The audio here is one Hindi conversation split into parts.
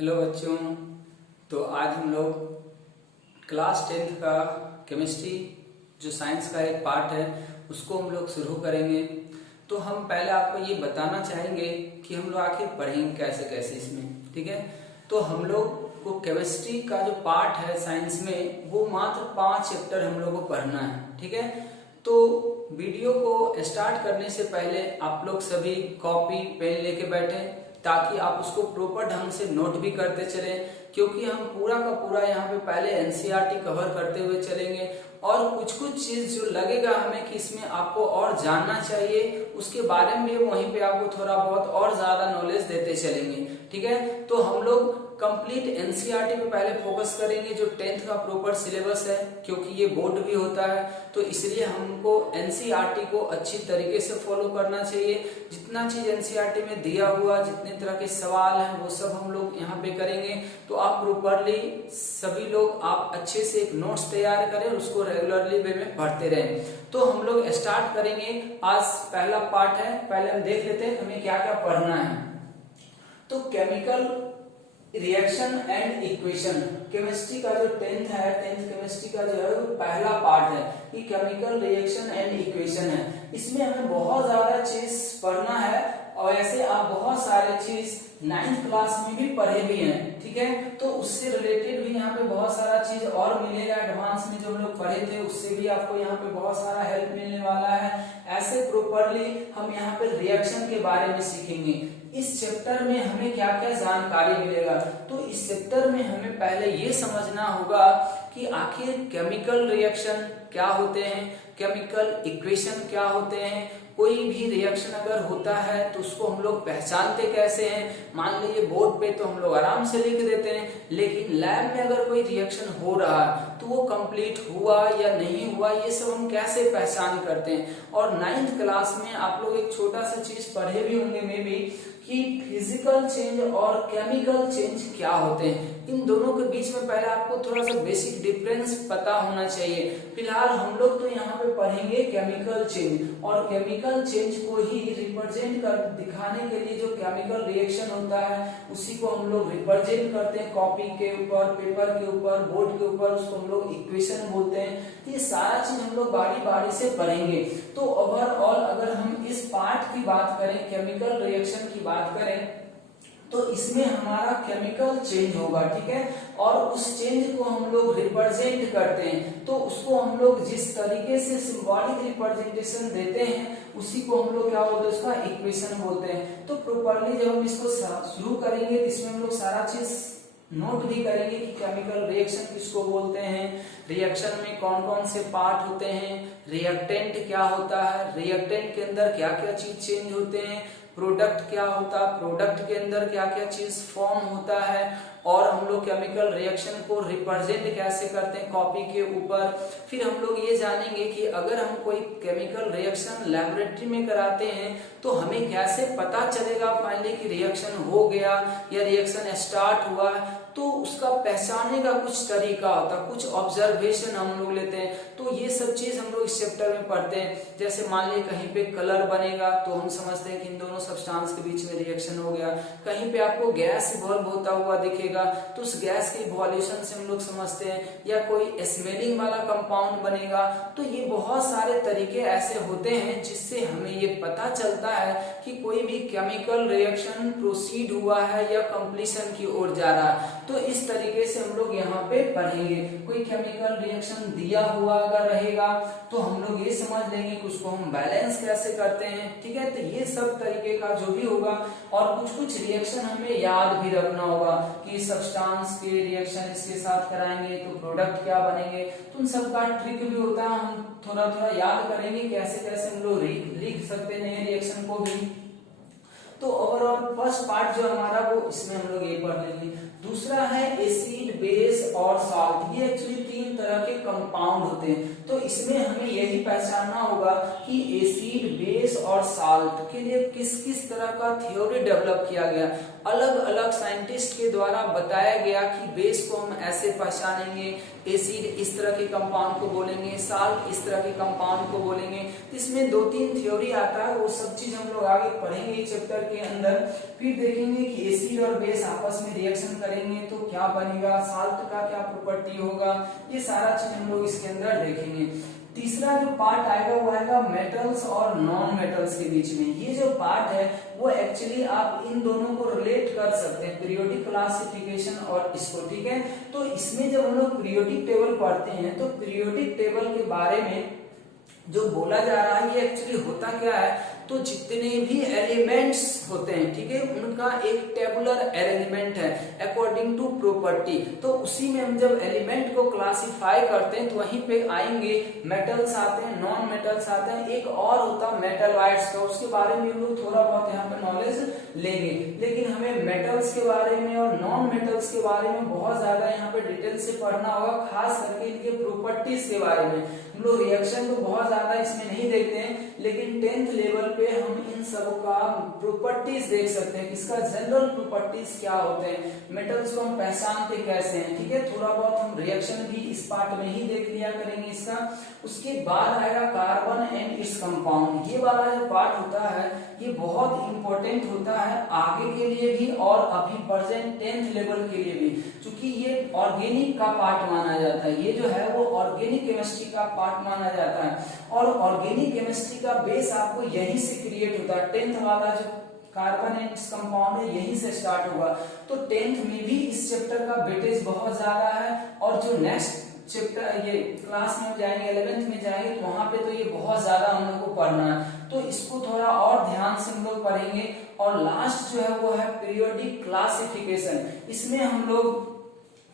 हेलो बच्चों। तो आज हम लोग क्लास 10th का केमिस्ट्री जो साइंस का एक पार्ट है उसको हम लोग शुरू करेंगे। तो हम पहले आपको ये बताना चाहेंगे कि हम लोग आखिर पढ़ेंगे कैसे कैसे इसमें, ठीक है। तो हम लोग को केमिस्ट्री का जो पार्ट है साइंस में वो मात्र 5 चैप्टर हम लोग को पढ़ना है, ठीक है। तो वीडियो को स्टार्ट करने से पहले आप लोग सभी कॉपी पेन लेके बैठे ताकि आप उसको प्रॉपर ढंग से नोट भी करते चले, क्योंकि हम पूरा का पूरा यहाँ पे पहले एनसीईआरटी कवर करते हुए चलेंगे और कुछ कुछ चीज जो लगेगा हमें कि इसमें आपको और जानना चाहिए उसके बारे में वहीं पे आपको थोड़ा बहुत और ज्यादा नॉलेज देते चलेंगे, ठीक है। तो हम लोग कंप्लीट एनसीईआरटी पे पहले फोकस करेंगे जो 10th का प्रॉपर सिलेबस है, क्योंकि ये बोर्ड भी होता है तो इसलिए हमको एनसीईआरटी को अच्छी तरीके से फॉलो करना चाहिए। जितना चीज एनसीईआरटी में दिया हुआ, जितने तरह के सवाल हैं वो सब हम लोग यहाँ पे करेंगे। तो आप प्रॉपरली सभी लोग आप अच्छे से एक नोट्स तैयार करें, उसको रेगुलरली वे में पढ़ते रहें। तो हम लोग स्टार्ट करेंगे। आज पहला पार्ट है, पहले हम देख लेते हैं हमें क्या क्या पढ़ना है। तो chemical reaction and equation, chemistry का जो 10th है, 10th केमिस्ट्री का जो है वो पहला पार्ट है कि केमिकल रिएक्शन एंड इक्वेशन है। इसमें हमें बहुत ज्यादा चीज पढ़ना है और ऐसे आप बहुत सारे चीज 9th क्लास में भी पढ़े भी हैं, ठीक है। तो उससे रिलेटेड भी यहाँ पे बहुत सारा चीज और मिलेगा। एडवांस में जो हम लोग पढ़े थे उससे भी आपको यहाँ पे बहुत सारा हेल्प मिलने वाला है। ऐसे प्रॉपरली हम यहाँ पे रिएक्शन के बारे में सीखेंगे। इस चैप्टर में हमें क्या क्या जानकारी मिलेगा, तो इस चैप्टर में हमें पहले ये समझना होगा कि आखिर केमिकल रिएक्शन क्या होते हैं, केमिकल इक्वेशन क्या होते हैं। कोई भी रिएक्शन अगर होता है तो उसको हम लोग पहचानते कैसे हैं। मान लीजिए बोर्ड पे तो हम लोग आराम से लिख देते हैं, लेकिन लैब में अगर कोई रिएक्शन हो रहा है तो वो कंप्लीट हुआ या नहीं हुआ ये सब हम कैसे पहचान करते हैं। और 9th क्लास में आप लोग एक छोटा सा चीज पढ़े भी होंगे मे बी कि फिजिकल चेंज और केमिकल चेंज क्या होते हैं। इन दोनों के बीच में पहले आपको थोड़ा सा बेसिक डिफरेंस पता होना चाहिए। फिलहाल हम लोग तो यहाँ पे पढ़ेंगे केमिकल चेंज, और केमिकल चेंज को ही रिप्रेजेंट कर दिखाने के लिए जो केमिकल रिएक्शन होता है उसी को हम लोग रिप्रेजेंट करते हैं कॉपी के ऊपर, पेपर के ऊपर, बोर्ड के ऊपर, उसको हम लोग इक्वेशन बोलते हैं। तो ये सारा चीज हम लोग बारी बारी से पढ़ेंगे। तो ओवरऑल अगर हम इस पार्ट की बात करें, केमिकल रिएक्शन की बात करें, तो इसमें हमारा केमिकल चेंज होगा, ठीक है। और उस चेंज को हम लोग रिप्रेजेंट करते हैं, तो उसको हम लोग जिस तरीके से सिंबॉलिक रिप्रेजेंटेशन देते हैं उसी को हम लोग क्या बोलते हैं, उसका इक्वेशन बोलते हैं। तो प्रॉपर्ली जब हम इसको शुरू करेंगे तो इसमें हम लोग सारा चीज नोट भी करेंगे कि केमिकल रिएक्शन किसको बोलते हैं, रिएक्शन में कौन कौन से पार्ट होते हैं, रिएक्टेंट क्या होता है, रिएक्टेंट के अंदर क्या क्या चीज चेंज होते हैं, प्रोडक्ट क्या होता है, प्रोडक्ट के अंदर क्या क्या चीज फॉर्म होता है, और हम लोग केमिकल रिएक्शन को रिप्रेजेंट कैसे करते हैं कॉपी के ऊपर। फिर हम लोग ये जानेंगे कि अगर हम कोई केमिकल रिएक्शन लेबोरेटरी में कराते हैं तो हमें कैसे पता चलेगा फाइनली कि रिएक्शन हो गया या रिएक्शन स्टार्ट हुआ है। तो उसका पहचानने का कुछ तरीका होता है, कुछ ऑब्जर्वेशन हम लोग लेते हैं। तो ये सब चीज हम लोग इस चैप्टर में पढ़ते हैं। जैसे मान लीजिए कहीं पे कलर बनेगा तो हम समझते हैं कि इन दोनों सब्सटेंस के बीच में रिएक्शन हो गया। कहीं पे आपको गैस इवॉल्व होता हुआ दिखेगा तो उस गैस के इवोल्यूशन से हम लोग समझते हैं, या कोई स्मेलिंग वाला कंपाउंड बनेगा। तो ये बहुत सारे तरीके ऐसे होते हैं जिससे हमें ये पता चलता है कि कोई भी केमिकल रिएक्शन प्रोसीड हुआ है या कंप्लीशन की ओर जा रहा है। तो इस तरीके से हम लोग यहाँ पे पढ़ेंगे। कोई केमिकल रिएक्शन दिया हुआ अगर रहेगा तो हम लोग ये समझ लेंगे कि उसको हम बैलेंस कैसे करते हैं, ठीक है। तो ये सब तरीके का जो भी होगा, और कुछ कुछ रिएक्शन हमें याद भी रखना होगा कि सब्सटेंस के रिएक्शन इसके साथ कराएंगे तो प्रोडक्ट क्या बनेंगे। तो उन सब का ट्रिक भी होता है, हम थोड़ा थोड़ा याद करेंगे कैसे कैसे हम लोग लिख सकते हैं नए रिएक्शन को भी। तो ओवरऑल फर्स्ट पार्ट जो हमारा वो इसमें हम लोग ये पढ़ लेंगे। दूसरा है एसिड, बेस और सॉल्ट। ये एक्चुअली 3 तरह के कंपाउंड होते हैं। तो इसमें हमें यही पहचानना होगा कि एसिड, बेस और सॉल्ट के लिए किस किस तरह का थ्योरी डेवलप किया गया। अलग अलग साइंटिस्ट के द्वारा बताया गया कि बेस को हम ऐसे पहचानेंगे, एसिड इस तरह के कंपाउंड को बोलेंगे, साल्ट इस तरह के कंपाउंड को बोलेंगे। इसमें 2-3 थ्योरी आता है, वो सब चीज हम लोग आगे पढ़ेंगे चैप्टर के अंदर। फिर देखेंगे कि एसिड और बेस आपस में रिएक्शन करेंगे तो क्या बनेगा, साल्ट का क्या प्रॉपर्टी होगा, ये सारा चीज हम लोग इसके अंदर देखेंगे। तीसरा जो पार्ट आएगा वो आएगा मेटल्स और नॉन मेटल्स के बीच में। ये जो पार्ट है वो एक्चुअली आप इन दोनों को रिलेट कर सकते हैं, पीरियोडिक क्लासिफिकेशन और इसको, ठीक है। तो इसमें जब हम लोग पीरियोडिक टेबल पढ़ते हैं तो पीरियोडिक टेबल के बारे में जो बोला जा रहा है ये एक्चुअली होता क्या है, तो जितने भी एलिमेंट्स होते हैं, ठीक है, उनका एक टेबुलर अरेंजमेंट है अकॉर्डिंग टू प्रॉपर्टी। तो उसी में हम जब एलिमेंट को क्लासिफाई करते हैं तो वहीं पे आएंगे मेटल्स आते हैं, नॉन मेटल्स आते हैं, एक और होता है मेटलॉइड्स का, उसके बारे में हम लोग थोड़ा बहुत यहाँ पे नॉलेज लेंगे। लेकिन हमें मेटल्स के बारे में और नॉन मेटल्स के बारे में बहुत ज्यादा यहाँ पे डिटेल से पढ़ना होगा, खास करके इनके प्रॉपर्टीज के बारे में। हम लोग रिएक्शन तो बहुत ज्यादा इसमें नहीं देखते हैं, लेकिन 10th लेवल पे हम इन सब का प्रॉपर्टीज देख सकते हैं, इसका जनरल प्रॉपर्टीज क्या होते हैं, मेटल्स को हम पहचानते कैसे हैं, ठीक है। थोड़ा बहुत हम रिएक्शन भी इस पार्ट में ही देख लिया करेंगे इसका। उसके बाद आएगा कार्बन एंड इट्स कंपाउंड। ये वाला जो पार्ट होता है ये बहुत इंपॉर्टेंट होता है आगे के लिए भी और अभी प्रेजेंट 10th लेवल के लिए भी, क्योंकि ये ऑर्गेनिक का पार्ट माना जाता है। ये जो है वो ऑर्गेनिक केमिस्ट्री का पार्ट माना जाता है, और ऑर्गेनिक केमिस्ट्री का बेस आपको यहीं से क्रिएट होता है। 10th वाला जो कार्बन एंड कंपाउंड है यहीं से स्टार्ट हुआ। तो 10th में भी इस चैप्टर का वेटेज बहुत ज्यादा है, और जो नेक्स्ट चैप्टर ये क्लास में जाएंगे 11th में जाएंगे तो वहां पे तो ये बहुत ज्यादा हम लोग को पढ़ना है, तो इसको थोड़ा और ध्यान से हम लोग पढ़ेंगे। और लास्ट जो है वो है पीरियोडिक क्लासिफिकेशन। इसमें हम लोग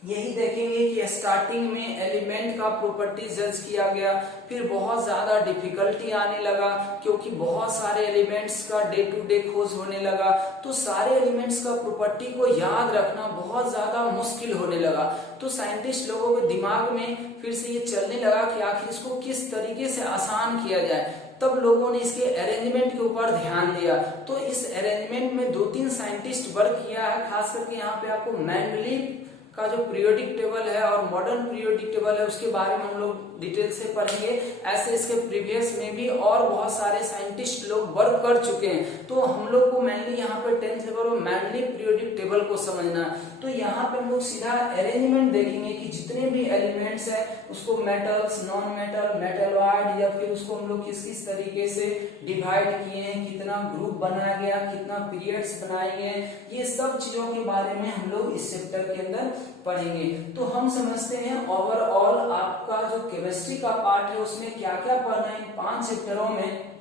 यही देखेंगे कि स्टार्टिंग में एलिमेंट का प्रॉपर्टी जज किया गया, फिर बहुत ज्यादा डिफिकल्टी आने लगा क्योंकि बहुत सारे एलिमेंट्स का डे टू डे खोज होने लगा, तो सारे एलिमेंट्स का प्रॉपर्टी को याद रखना बहुत ज्यादा मुश्किल होने लगा। तो साइंटिस्ट लोगों के दिमाग में फिर से ये चलने लगा कि आखिर इसको किस तरीके से आसान किया जाए। तब लोगों ने इसके अरेंजमेंट के ऊपर ध्यान दिया। तो इस अरेंजमेंट में 2-3 साइंटिस्ट वर्क किया है, खास करके यहाँ पे आपको मेंडलीव का जो पीरियोडिक टेबल है और मॉडर्न पीरियोडिक टेबल है उसके बारे में हम लोग डिटेल से पढ़ेंगे। ऐसे इसके प्रीवियस में भी और बहुत सारे साइंटिस्ट लोग वर्क कर चुके हैं। तो हम लोग को मेनली यहाँ पे 10th लेवल में मेनली पीरियोडिक टेबल को समझना है। तो यहाँ पे हम लोग सीधा अरेंजमेंट देखेंगे कि जितने भी एलिमेंट्स है उसको मेटल्स, नॉन मेटल, मेटलॉइड, या फिर उसको हम लोग किस किस तरीके से डिवाइड किए हैं, कितना ग्रुप बनाया गया, कितना पीरियड्स बनाए गए, ये सब चीजों के बारे में हम लोग इस चैप्टर के अंदर पढ़ेंगे। तो हम समझते हैं ओवरऑल आपका जो केमिस्ट्री का पार्ट है उसमें क्या क्या पढ़ना है 5 चैप्टरों में,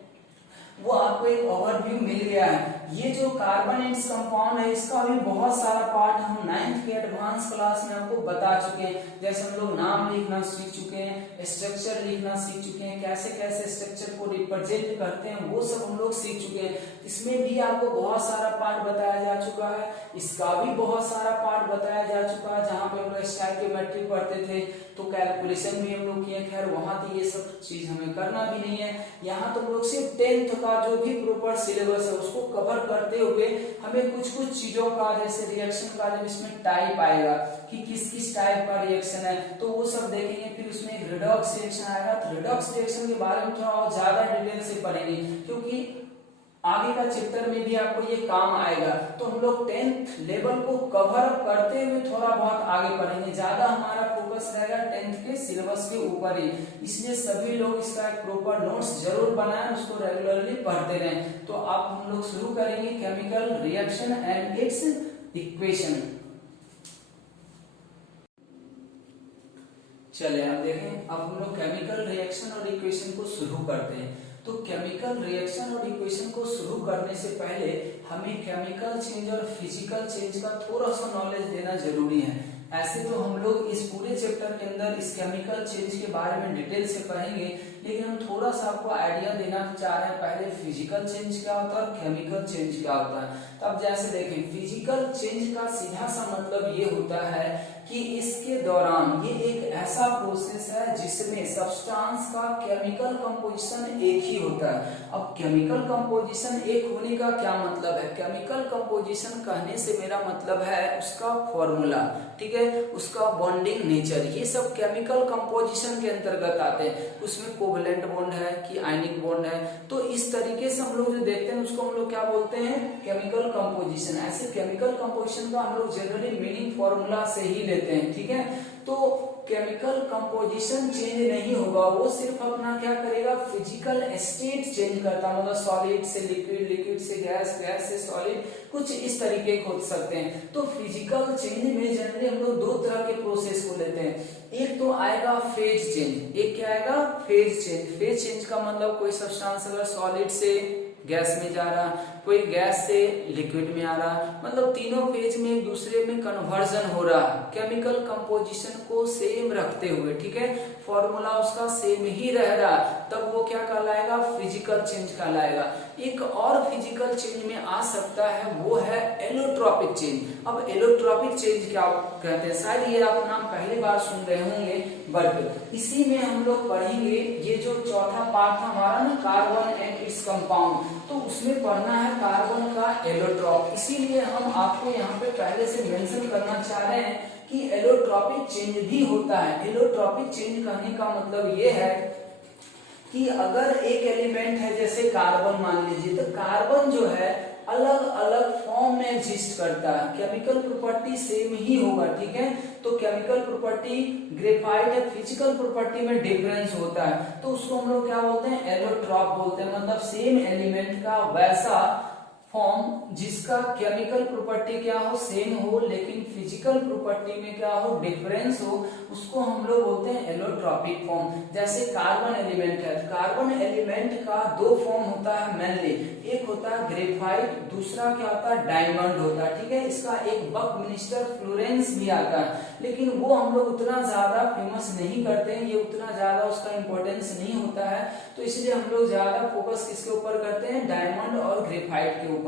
वो आपको एक ओवरव्यू मिल गया है। ये जो कार्बन एंड कंपाउंड है इसका भी बहुत सारा पार्ट हम 9th के एडवांस क्लास में आपको बता चुके हैं। जैसे हम लोग नाम लिखना सीख चुके हैं, स्ट्रक्चर लिखना सीख चुके हैं, कैसे कैसे स्ट्रक्चर को रिप्रेजेंट करते हैं वो सब हम लोग सीख चुके हैं। इसमें भी आपको बहुत सारा पार्ट बताया जा चुका है, इसका भी बहुत सारा पार्ट बताया जा चुका है। जहाँ पे हम लोग स्टोइकियोमेट्री पढ़ते थे तो कैलकुलेशन भी हम लोग किए, खैर वहां तो ये सब चीज हमें करना भी नहीं है। यहाँ तो हम लोग सिर्फ 10th का जो भी प्रॉपर सिलेबस है उसको कवर करते हुए हमें कुछ कुछ चीजों का, जैसे रिएक्शन का जब इसमें टाइप आएगा कि किस किस टाइप का रिएक्शन है तो वो सब देखेंगे। फिर उसमें एक रिडॉक्स रिएक्शन आएगा, तो रिडॉक्स रिएक्शन के बारे में थोड़ा और ज्यादा डिटेल से पढ़ेंगे क्योंकि आगे का चैप्टर में भी आपको ये काम आएगा। तो हम लोग 10th लेवल को कवर करते हुए थोड़ा बहुत आगे पढ़ेंगे, ज्यादा हमारा फोकस रहेगा 10th के सिलेबस के ऊपर ही, इसलिए सभी लोग इसका एक प्रॉपर नोट्स जरूर बनाएं, उसको रेगुलरली पढ़ते रहें। तो अब हम लोग शुरू करेंगे chemical reaction and it's equation. चलिए अब देखें, अब हम लोग केमिकल रिएक्शन और इक्वेशन को शुरू करते हैं। तो केमिकल रिएक्शन और इक्वेशन को शुरू करने से पहले हमें केमिकल चेंज और फिजिकल चेंज का थोड़ा सा नॉलेज देना जरूरी है। ऐसे तो हम लोग इस पूरे चैप्टर के अंदर इस केमिकल चेंज के बारे में डिटेल से पढ़ेंगे, लेकिन हम थोड़ा सा आपको आइडिया देना चाह रहे हैं पहले फिजिकल चेंज क्या होता है और केमिकल चेंज क्या होता है। तब जैसे देखें, फिजिकल चेंज का सीधा सा मतलब ये होता है कि इसके दौरान ये एक ऐसा प्रोसेस है जिसमें सब्सटेंस का केमिकल कंपोजिशन एक ही होता है। अब केमिकल कंपोजिशन एक होने का क्या मतलब है? केमिकल कंपोजिशन कहने से मेरा मतलब है उसका फॉर्मूला, ठीक है, उसका बॉन्डिंग नेचर, ये सब केमिकल कंपोजिशन के अंतर्गत आते हैं। उसमें कोवेलेंट बॉन्ड है कि आयनिक बॉन्ड है। तो इस तरीके से हम लोग जो देखते हैं उसको हम लोग क्या बोलते हैं, केमिकल कंपोजिशन। ऐसे केमिकल कंपोजिशन का हम लोग जनरली मीनिंग फॉर्मूला से ही लेते हैं, ठीक है। तो केमिकल कंपोजिशन चेंज नहीं होगा, वो सिर्फ अपना क्या करेगा, फिजिकल स्टेट चेंज करता है, मतलब सॉलिड से लिक्विड, लिक्विड से गैस, गैस से सॉलिड, कुछ इस तरीके के हो सकते हैं। तो फिजिकल चेंज में जनरली हम लोग दो तरह के प्रोसेस को लेते हैं। एक तो आएगा फेज चेंज, एक क्या आएगा, फेज चेंज। फेज चेंज का मतलब कोई सब्सटेंस अगर सॉलिड से गैस में जा रहा, कोई गैस से लिक्विड में आ रहा, मतलब तीनों फेज में एक दूसरे में कन्वर्जन हो रहा, केमिकल कंपोजिशन को सेम रखते हुए, ठीक है, फॉर्मूला उसका सेम ही रह रहा, तब वो क्या कहलाएगा, फिजिकल चेंज कहलाएगा। एक और फिजिकल चेंज में आ सकता है, वो है एलोट्रॉपिक चेंज। अब एलोट्रॉपिक चेंज क्या कहते हैं, शायद ये आप नाम पहली बार सुन रहे होंगे, बट इसी में हम लोग पढ़ेंगे। ये जो चौथा पार्ट था हमारा ना, कार्बन एंड इट्स कंपाउंड, तो उसमें पढ़ना है कार्बन का एलोट्रॉप। इसीलिए हम आपको यहाँ पे पहले से मेंशन करना चाह रहे हैं कि एलोट्रॉपिक चेंज भी होता है। एलोट्रॉपिक चेंज कहने का मतलब ये है कि अगर एक एलिमेंट है जैसे कार्बन मान लीजिए, तो कार्बन जो है अलग अलग फॉर्म में एग्जिस्ट करता है, केमिकल प्रॉपर्टी सेम ही होगा, ठीक है। तो केमिकल प्रॉपर्टी ग्रेफाइट है, फिजिकल प्रॉपर्टी में डिफरेंस होता है, तो उसको हम लोग क्या बोलते हैं, एलोट्रॉप बोलते हैं। मतलब सेम एलिमेंट का वैसा फॉर्म जिसका केमिकल प्रॉपर्टी क्या हो, सेम हो, लेकिन फिजिकल प्रॉपर्टी में क्या हो, डिफरेंस हो, उसको हम लोग बोलते हैं एलोट्रॉपिक फॉर्म। जैसे कार्बन एलिमेंट है, कार्बन एलिमेंट का दो फॉर्म होता है मेनली, एक होता है ग्रेफाइट, दूसरा क्या होता है, डायमंड होता है, ठीक है। इसका एक बकमिस्टर फ्लोरेंस भी आता है, लेकिन वो हम लोग उतना ज्यादा फेमस नहीं करते हैं, ये उतना ज्यादा उसका इंपॉर्टेंस नहीं होता है, तो इसलिए हम लोग ज्यादा फोकस किसके ऊपर करते हैं, डायमंड और ग्रेफाइट के ऊपर।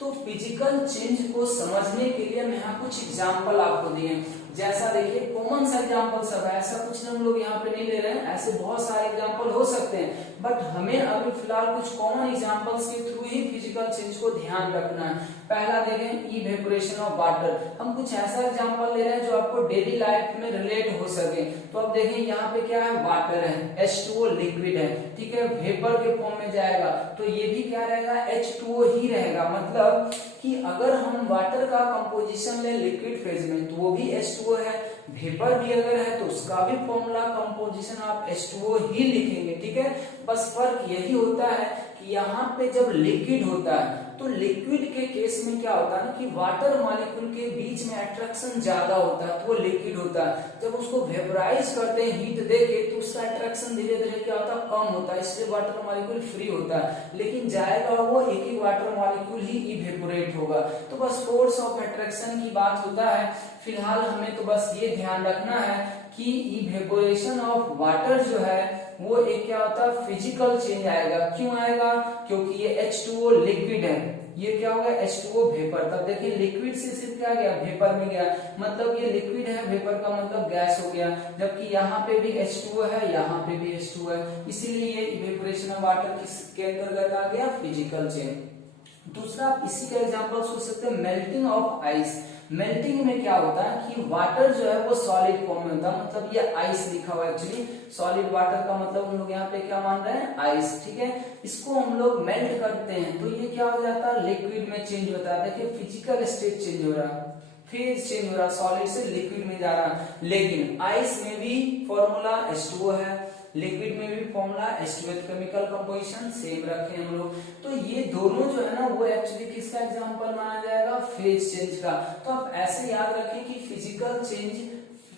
तो फिजिकल चेंज को समझने के लिए मैं यहाँ कुछ एग्जांपल आपको दिए, जैसा देखिए कॉमन सा एग्जांपल सब है, ऐसा कुछ हम लोग यहाँ पे नहीं ले रहे हैं, ऐसे बहुत सारे एग्जांपल हो सकते हैं, बट हमें अभी फिलहाल कुछ कॉमन एग्जांपल्स के थ्रू ही फिजिकल चेंज को ध्यान रखना है। पहला देखें, इवेपोरेशन ऑफ वाटर। हम कुछ ऐसा एग्जांपल ले रहे हैं जो आपको डेली लाइफ में रिलेट हो सके। तो अब देखें यहाँ पे क्या है, वाटर है, H2O लिक्विड है, ठीक है, वेपर के फॉर्म में जाएगा, तो ये भी क्या रहेगा, H2O ही रहेगा। मतलब कि अगर हम वाटर का कंपोजिशन ले लिक्विड फेज में, तो वो भी H2O है, वेपर भी अगर है तो उसका भी फॉर्मूला कंपोजिशन आप H2O ही लिखेंगे, ठीक है। बस फर्क यही होता है कि यहाँ पे जब लिक्विड होता है, तो लिक्विड के केस में क्या होता है ना, कि वाटर मॉलिक्यूल के बीच में अट्रैक्शन ज्यादा होता है, तो वो लिक्विड होता है। जब उसको वेपराइज करते हैं हीट देके, तो उसका अट्रैक्शन धीरे धीरे क्या होता है, कम होता है, इसलिए वाटर मॉलिक्यूल फ्री होता है, लेकिन जाएगा वो एक ही वाटर मॉलिक्यूल ही इवेपोरेट होगा। तो बस फोर्स ऑफ अट्रैक्शन की बात होता है। फिलहाल हमें तो बस ये ध्यान रखना है कि इवेपोरेशन ऑफ वाटर जो है वो एक क्या होता है, फिजिकल चेंज आएगा। क्यों आएगा, क्योंकि ये H2O लिक्विड है, ये क्या होगा, H2O वेपर। तब देखिए लिक्विड से सिर्फ क्या गया, वेपर में गया, मतलब ये लिक्विड है, वेपर का मतलब गैस हो गया, जबकि यहाँ पे भी H2O है, यहाँ पे भी H2O है, इसीलिए ये इवेपोरेशन ऑफ वाटर किसके अंतर्गत आ गया, फिजिकल चेंज। दूसरा इसी का एग्जांपल सोच सकते हैं, मेल्टिंग ऑफ आइस। मेल्टिंग में क्या होता है कि वाटर जो है वो सॉलिड फॉर्म में होता है, मतलब ये आइस लिखा हुआ है, एक्चुअली सॉलिड वाटर का मतलब हम लोग यहाँ पे क्या मान रहे हैं, आइस, ठीक है। इसको हम लोग मेल्ट करते हैं तो ये क्या हो जाता है, लिक्विड में चेंज होता है। देखिए फिजिकल स्टेट चेंज हो रहा है, फेज चेंज हो रहा है, सॉलिड से लिक्विड में जा रहा है। लेकिन आइस में भी फॉर्मूला H2O है, लिक्विड में भी formula H2O, chemical composition same रखे हम लोग। तो ये दोनों जो है ना, वो एक्चुअली किसका एग्जांपल माना जाएगा, फेज चेंज का। तो आप ऐसे याद रखें कि फिजिकल चेंज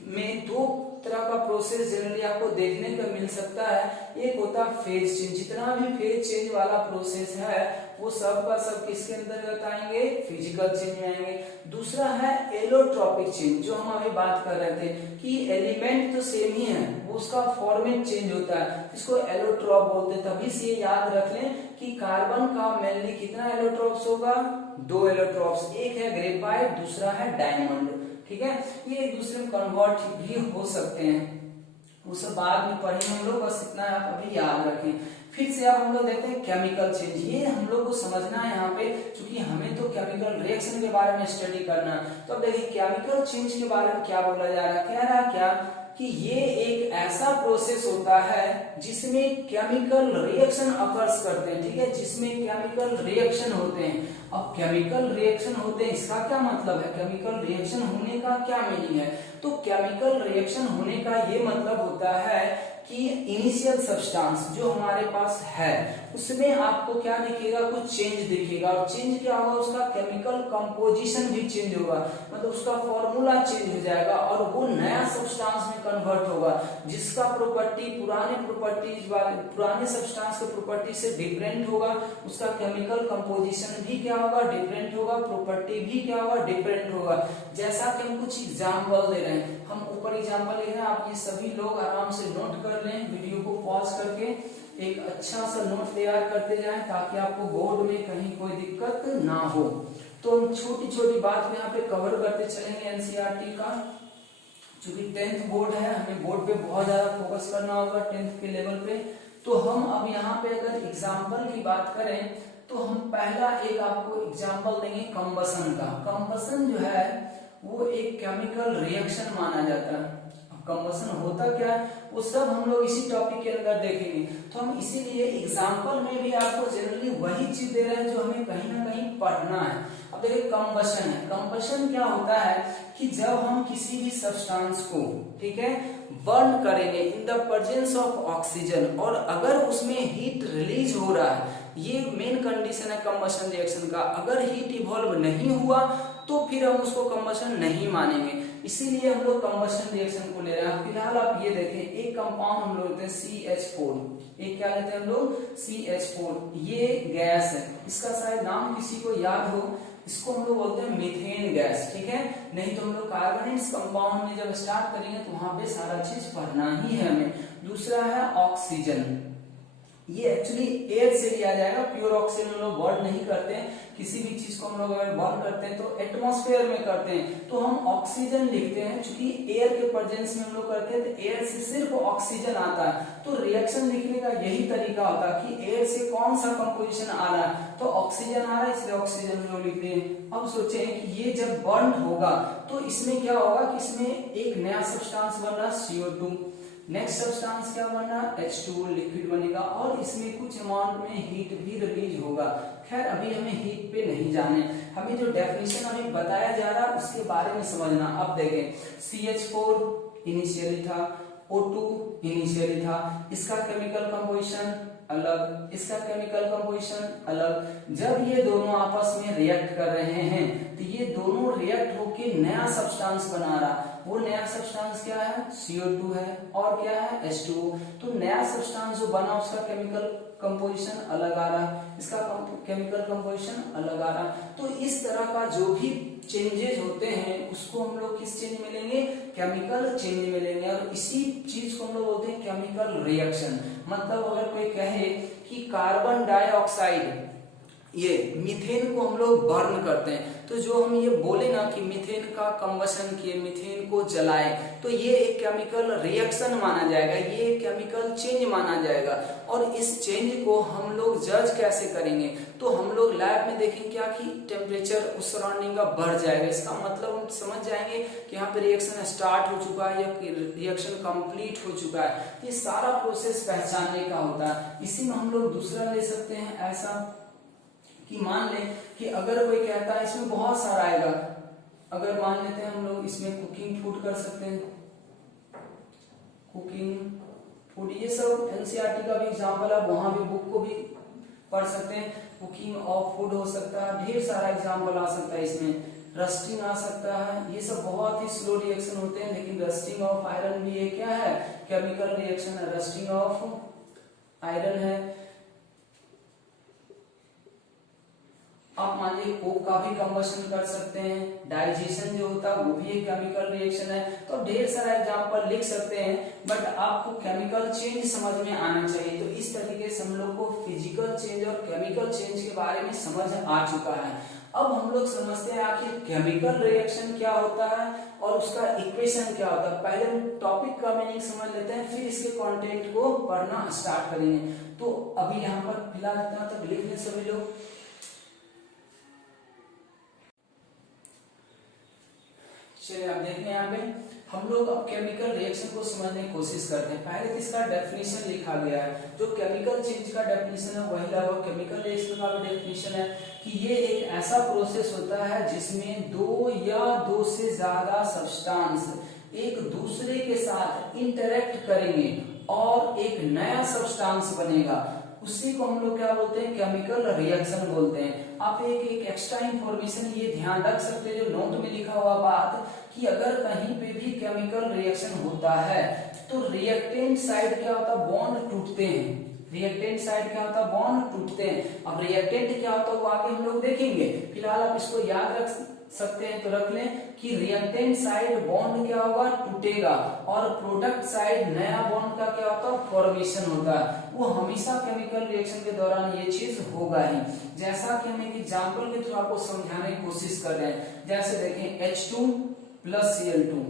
में दो तरह का प्रोसेस जनरली आपको देखने को मिल सकता है। एक होता है फेज चेंज, जितना भी फेज चेंज वाला प्रोसेस है वो सब का सब किसके अंतर्गत आएंगे, फिजिकल चेंज में आएंगे। दूसरा है एलोट्रॉपिक चेंज, जो हम अभी बात कर रहे थे कि एलिमेंट तो सेम ही है, वो उसका फॉर्मेट चेंज होता है, इसको एलोट्रॉप बोलते हैं। तभी से ये याद रख लें कि कार्बन का मेनली कितना एलोट्रॉप्स होगा, 2 एलोट्रॉप्स, एक है ग्रेफाइट, दूसरा है डायमंड, ठीक है। ये एक दूसरे में कन्वर्ट भी हो सकते हैं, वो सब बाद में पढ़ेंगे हम लोग, बस इतना आप अभी याद रखें। फिर से अब हम लोग देखते हैं केमिकल चेंज। ये हम लोग को समझना है यहाँ पे, क्योंकि हमें तो केमिकल रिएक्शन के बारे में स्टडी करना है। तो अब देखिए केमिकल चेंज के बारे में क्या बोला जा रहा है, कह रहा है क्या कि ये एक ऐसा प्रोसेस होता है जिसमें केमिकल रिएक्शन अकर्स करते हैं, ठीक है, जिसमें केमिकल रिएक्शन होते हैं। अब केमिकल रिएक्शन होते हैं, इसका क्या मतलब है, केमिकल रिएक्शन होने का क्या मीनिंग है? तो केमिकल रिएक्शन होने का ये मतलब होता है कि इनिशियल सब्सटेंस जो हमारे पास है उसमें आपको क्या दिखेगा, कुछ चेंज दिखेगा। और चेंज क्या होगा, उसका केमिकल कंपोजिशन भी चेंज होगा, मतलब उसका फॉर्मूला चेंज हो जाएगा और वो नया सब्सटेंस में कन्वर्ट होगा, जिसका प्रॉपर्टी पुराने सब्सटेंस के प्रॉपर्टी से डिफरेंट होगा। उसका केमिकल कंपोजिशन भी क्या होगा, डिफरेंट होगा, प्रॉपर्टी भी क्या होगा, डिफरेंट होगा। जैसा कि हम कुछ एग्जांपल दे रहे हैं, हम ऊपर एग्जांपल ले रहे हैं, आप ये सभी लोग आराम से नोट कर लें, वीडियो को पॉज करके एक अच्छा सा नोट तैयार करते जाएं ताकि आपको बोर्ड में कहीं कोई दिक्कत ना हो। तो हम छोटी छोटी बात यहाँ पे कवर करते चलेंगे एनसीईआरटी का। चूंकि 10th बोर्ड है, हमें बोर्ड पे बहुत ज्यादा फोकस करना होगा 10th के लेवल पे। तो हम अब यहाँ पे अगर एग्जाम्पल की बात करें तो हम पहला एक आपको एग्जाम्पल देंगे कंबसन का। कंबसन जो है वो एक केमिकल रिएक्शन माना जाता है। कंबसन होता क्या है वो सब हम लोग इसी टॉपिक के अंदर देखेंगे। तो हम इसीलिए एग्जाम्पल में भी आपको जनरली वही चीज दे रहे हैं जो हमें कहीं ना कहीं पढ़ना है। अब देखिए कंबसन है, कंबसन क्या होता है कि जब हम किसी भी सब्सटेंस को, ठीक है, बर्न करेंगे in the presence of oxygen और अगर उसमें हीट रिलीज हो रहा है, ये मेन कंडीशन है कंबसन रिएक्शन का। अगर हीट इवॉल्व नहीं हुआ तो फिर हम उसको कंबसन नहीं मानेंगे, इसीलिए हम लोग कंबसन रिएक्शन को ले रहे हैं। फिलहाल आप ये देखें, एक कंपाउंड हम लोग लेते हैं CH4, एक क्या लेते हैं हम लोग CH4, ये गैस है, इसका शायद नाम किसी को याद हो, इसको हम लोग बोलते हैं मीथेन गैस, ठीक है। नहीं तो हम लोग कार्बोनेट्स कंपाउंड में जब स्टार्ट करेंगे तो वहां पे सारा चीज पढ़ना ही है हमें। दूसरा है ऑक्सीजन, ये एक्चुअली एयर से लिया जाएगा, प्योर ऑक्सीजन हम लोग बर्न नहीं करते हैं, किसी भी चीज को हम लोग अगर बर्न करते हैं तो एटमॉस्फेयर में करते हैं, तो हम ऑक्सीजन लिखते हैं। क्योंकि एयर के प्रेजेंस में हम लोग करते हैं तो एयर से सिर्फ ऑक्सीजन आता है, तो रिएक्शन लिखने का यही तरीका होता है कि एयर से कौन सा कंपोजिशन आ रहा है, तो ऑक्सीजन आ रहा है इसलिए ऑक्सीजन हम लोग लिखते हैं। अब सोचें कि ये जब बर्न होगा तो इसमें क्या होगा कि इसमें एक नया सब्सटेंस बन रहा CO2, नेक्स्ट सब्सटेंस क्या बनना, H2 लिक्विड बनेगा और इसमें कुछ अमाउंट में हीट भी रिलीज होगा। खैर अभी हमें हीट पे नहीं जाने, हमें जो डेफिनेशन हमें बताया जा रहा है उसके बारे में समझना। अब देखें CH4 इनिशियली था, O2 इनिशियली था, इसका केमिकल कंपोजिशन अलग, इसका केमिकल कंपोजिशन अलग। जब ये दोनों आपस में रिएक्ट कर रहे हैं तो ये दोनों रिएक्ट होके नया सब्सटेंस बना रहा, वो नया सब्सटेंस क्या है, CO2 है और क्या है H2O। तो नया सब्सटेंस जो बना उसका केमिकल कंपोजिशन अलग आ रहा, इसका केमिकल कंपोजिशन अलग आ रहा। तो इस तरह का जो भी चेंजेस होते हैं उसको हम लोग किस चेंज मिलेंगे, केमिकल चेंज मिलेंगे। और इसी चीज को हम लोग बोलते हैं केमिकल रिएक्शन। मतलब अगर कोई कहे कि कार्बन डाइऑक्साइड, ये मीथेन को हम लोग बर्न करते हैं, तो जो हम ये बोले ना कि मीथेन का कंबसन किए, मीथेन को जलाए, तो ये एक केमिकल रिएक्शन माना जाएगा, ये एक केमिकल चेंज माना जाएगा। और इस चेंज को हम लोग जज कैसे करेंगे, तो हम लोग लैब में देखेंगे क्या कि टेम्परेचर उस सराउंडिंग का बढ़ जाएगा, इसका मतलब हम समझ जाएंगे कि यहाँ पे रिएक्शन स्टार्ट हो चुका है या रिएक्शन कंप्लीट हो चुका है। ये सारा प्रोसेस पहचानने का होता है। इसी में हम लोग दूसरा ले सकते हैं ऐसा कि मान लें कि अगर कोई कहता है इसमें बहुत सारा आएगा, अगर मान लेते हैं हम लोग इसमें कुकिंग फूड कर सकते हैं, कुकिंग फूड, ये सब एनसीईआरटी का भी एग्जांपल है, वहां भी बुक को भी पढ़ सकते हैं। कुकिंग ऑफ फूड हो सकता है, ढेर सारा एग्जांपल आ सकता है, इसमें रस्टिंग आ सकता है। ये सब बहुत ही स्लो रिएक्शन होते हैं, लेकिन रस्टिंग ऑफ आयरन भी ये क्या है, केमिकल रिएक्शन है, रस्टिंग ऑफ आयरन है। आप मान लीजिए कोक का भी कंबशन कर सकते हैं, डाइजेशन जो होता है वो भी एक केमिकल रिएक्शन है। तो ढेर सारा एग्जांपल लिख सकते हैं, बट आपको केमिकल चेंज समझ में आना चाहिए। तो इस तरीके से हम लोग को फिजिकल चेंज और केमिकल चेंज के बारे में समझ आ चुका है। अब हम लोग समझते हैं आखिर केमिकल रिएक्शन क्या होता है और उसका इक्वेशन क्या होता है। पहले हम टॉपिक का मीनिंग समझ लेते हैं, फिर इसके कंटेंट को पढ़ना स्टार्ट करेंगे। तो अभी यहाँ पर फिलहाल इतना तक लिख लें सभी लोग। चलिए आप देखें यहाँ पे हम लोग अब केमिकल रिएक्शन को समझने की कोशिश करते हैं। पहले तो इसका डेफिनेशन लिखा गया है, जो केमिकल चेंज का डेफिनेशन है वही लगा केमिकल रिएक्शन का भी डेफिनेशन है कि ये एक ऐसा प्रोसेस होता है जिसमें दो या दो से ज्यादा सब्सटेंस एक दूसरे के साथ इंटरेक्ट करेंगे और एक नया सब्सटेंस बनेगा, उसी को हम लोग क्या बोलते हैं, केमिकल रिएक्शन बोलते हैं। आप एक एक्स्ट्रा इंफॉर्मेशन ये ध्यान रख सकते हैं, जो नोट में लिखा हुआ बात कि अगर कहीं पे भी केमिकल रिएक्शन होता है तो रिएक्टेंट साइड क्या होता है, बॉन्ड टूटते हैं। रिएक्टेंट साइड क्या होता है, बॉन्ड टूटते हैं। अब रिएक्टेंट क्या होता है वो आगे हम लोग देखेंगे, फिलहाल आप इसको याद रख सकते हैं तो रख लें कि रिएक्टेंट साइड बॉन्ड क्या होगा, टूटेगा, और प्रोडक्ट साइड नया बॉन्ड का क्या होता है, फॉर्मेशन होता है। वो हमेशा केमिकल रिएक्शन के दौरान ये चीज होगा ही। जैसा कि हम एक एग्जांपल के थ्रू आपको समझाने की कोशिश कर रहे हैं, जैसे देखें H2 प्लस Cl2,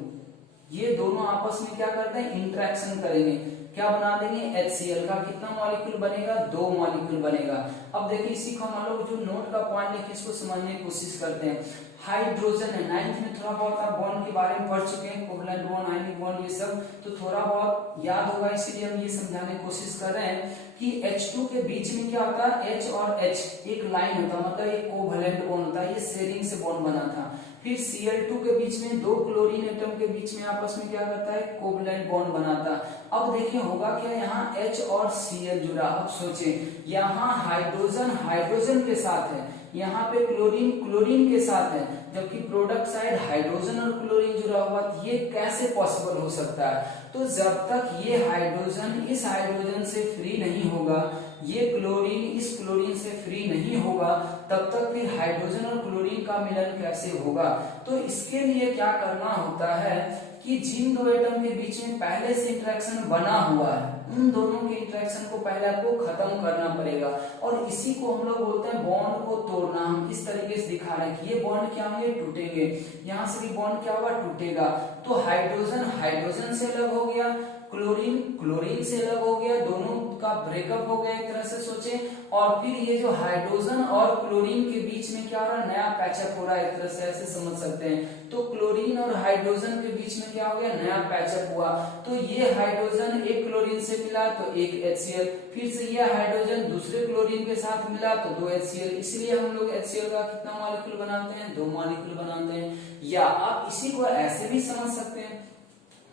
ये दोनों आपस में क्या करते हैं, इंटरेक्शन करेंगे, क्या बना देंगे, HCl का कितना मॉलिक्यूल बनेगा, 2 मॉलिक्यूल बनेगा। अब देखिए इसी को हम लोग जो नोट का पॉइंट लिखे इसको समझने की कोशिश करते हैं। हाइड्रोजन है, 9th में थोड़ा बहुत आप बॉन्ड के बारे में पढ़ चुके हैं, कोवलेंट बॉन्ड, आयनिक बॉन्ड, ये सब तो थोड़ा बहुत याद होगा, इसीलिए हम ये समझाने की कोशिश कर रहे हैं कि H2 के बीच में क्या होता है, H और H एक लाइन होता है, मतलब एक कोवलेंट बॉन्ड होता है, ये शेयरिंग से बॉन्ड बना था। फिर Cl2 के बीच में दो क्लोरीन एटम के बीच में आपस में क्या करता है, कोवलेंट बॉन्ड बनाता। अब देखिए होगा क्या, यहाँ H और Cl जुड़ा। अब सोचें यहाँ हाइड्रोजन हाइड्रोजन के साथ है, यहाँ पे क्लोरीन क्लोरीन के साथ है, जबकि प्रोडक्ट साइड हाइड्रोजन और क्लोरीन जुड़ा हुआ, ये कैसे पॉसिबल हो सकता है। तो जब तक ये हाइड्रोजन इस हाइड्रोजन से फ्री नहीं होगा, ये क्लोरीन इस क्लोरीन से फ्री नहीं होगा, तब तक फिर हाइड्रोजन और क्लोरीन का मिलन कैसे होगा। तो इसके लिए क्या करना होता है कि जिन दो एटम के बीच में पहले से इंटरेक्शन बना हुआ है, उन दोनों के इंटरेक्शन को पहले आपको खत्म करना पड़ेगा, और इसी को हम लोग बोलते हैं बॉन्ड को तोड़ना। हम इस तरीके से दिखा रहे हैं कि ये बॉन्ड क्या होंगे, टूटेंगे, यहाँ से भी बॉन्ड क्या होगा, टूटेगा। तो हाइड्रोजन हाइड्रोजन से अलग हो गया, क्लोरीन क्लोरीन से अलग हो गया, दोनों का ब्रेकअप हो गया एक तरह से सोचे, और फिर ये जो हाइड्रोजन और क्लोरीन के बीच में क्या हो रहा है, नया पैचअप हो रहा है, एक तरह से ऐसे समझ सकते हैं। तो क्लोरीन और हाइड्रोजन के बीच में क्या हो गया, नया पैचअप हुआ। तो ये हाइड्रोजन एक क्लोरीन से मिला तो एक HCl, फिर से ये हाइड्रोजन दूसरे क्लोरीन के साथ मिला तो 2 HCl, इसलिए हम लोग HCl का कितना मॉलिक्यूल बनाते हैं, 2 मॉलिक्यूल बनाते हैं। या आप इसी को ऐसे भी समझ सकते हैं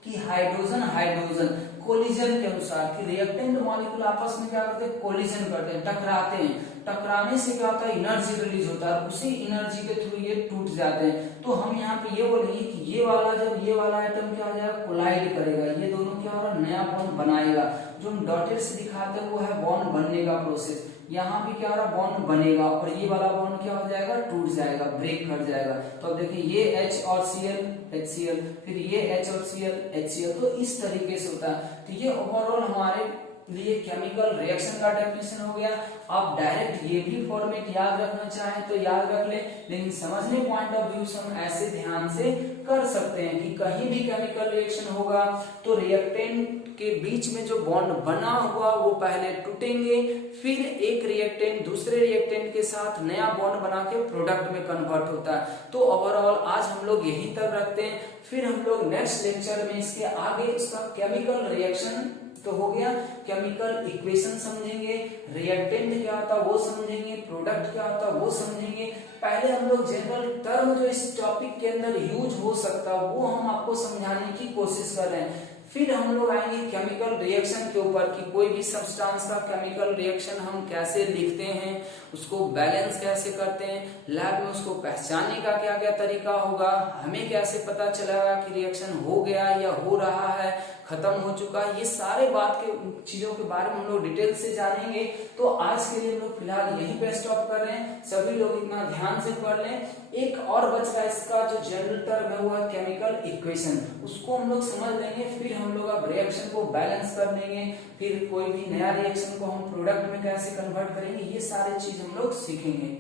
कि हाइड्रोजन हाइड्रोजन कोलिजन के अनुसार कि रिएक्टेंट मॉलिक्यूल आपस में क्या करते हैं, कोलिजन करते हैं, टकराते हैं। टकराने से क्या होता है, एनर्जी रिलीज होता है, उसी एनर्जी के थ्रू ये टूट जाते हैं। तो हम यहाँ पे ये बोलेंगे कि ये वाला जब ये वाला एटम क्या हो जाएगा, कोलाइड करेगा, ये दोनों क्या हो रहा है, नया बॉन्ड बनाएगा। जो हम डॉटेड से दिखाते हैं वो है बॉन्ड बनने का प्रोसेस। यहाँ भी क्या हो रहा है, बॉन्ड बनेगा, और ये वाला बॉन्ड क्या हो जाएगा, टूट जाएगा, ब्रेक कर जाएगा। तो अब देखिए ये H और Cl HCl, फिर ये H और Cl HCl, तो इस तरीके से होता है। तो ये ओवरऑल हमारे लिए केमिकल रिएक्शन का डेफिनेशन हो गया। आप डायरेक्ट ये भी फॉर्मेट याद रखना चाहें तो याद रख ले, लेकिन समझने पॉइंट ऑफ व्यू से हम ऐसे ध्यान से कर सकते हैं कि कहीं भी केमिकल रिएक्शन होगा तो रिएक्टेंट के बीच में जो बॉन्ड बना हुआ वो पहले टूटेंगे, फिर एक रिएक्टेंट दूसरे रिएक्टेंट के साथ नया बॉन्ड बना के प्रोडक्ट में कन्वर्ट होता है। तो ओवरऑल आज हम लोग यही तक रखते हैं, फिर हम लोग नेक्स्ट लेक्चर में इसके आगे इसका केमिकल रिएक्शन तो हो गया, केमिकल इक्वेशन समझेंगे, रिएक्टेंट क्या होता है वो समझेंगे, प्रोडक्ट क्या होता है वो समझेंगे। पहले हम लोग जनरल टर्म जो इस टॉपिक के अंदर यूज हो सकता है वो हम आपको समझाने की कोशिश कर रहे हैं। फिर हम लोग आएंगे केमिकल रिएक्शन के ऊपर कि कोई भी सब्सटेंस का केमिकल रिएक्शन हम कैसे लिखते हैं, उसको बैलेंस कैसे करते हैं, लैब में उसको पहचानने का क्या क्या तरीका होगा, हमें कैसे पता चलेगा कि रिएक्शन हो गया या हो रहा है, खत्म हो चुका है, ये सारे बात के चीजों के बारे में हम लोग डिटेल से जानेंगे। तो आज के लिए हम लोग फिलहाल यहीं पे स्टॉप कर रहे हैं, सभी लोग इतना ध्यान से पढ़ लें। एक और बच रहा है इसका जो जनरल टर्म है वो है केमिकल इक्वेशन, उसको हम लोग समझ लेंगे, फिर हम लोग अब रिएक्शन को बैलेंस कर लेंगे, फिर कोई भी नया रिएक्शन को हम प्रोडक्ट में कैसे कन्वर्ट करेंगे, ये सारी चीज हम लोग सीखेंगे।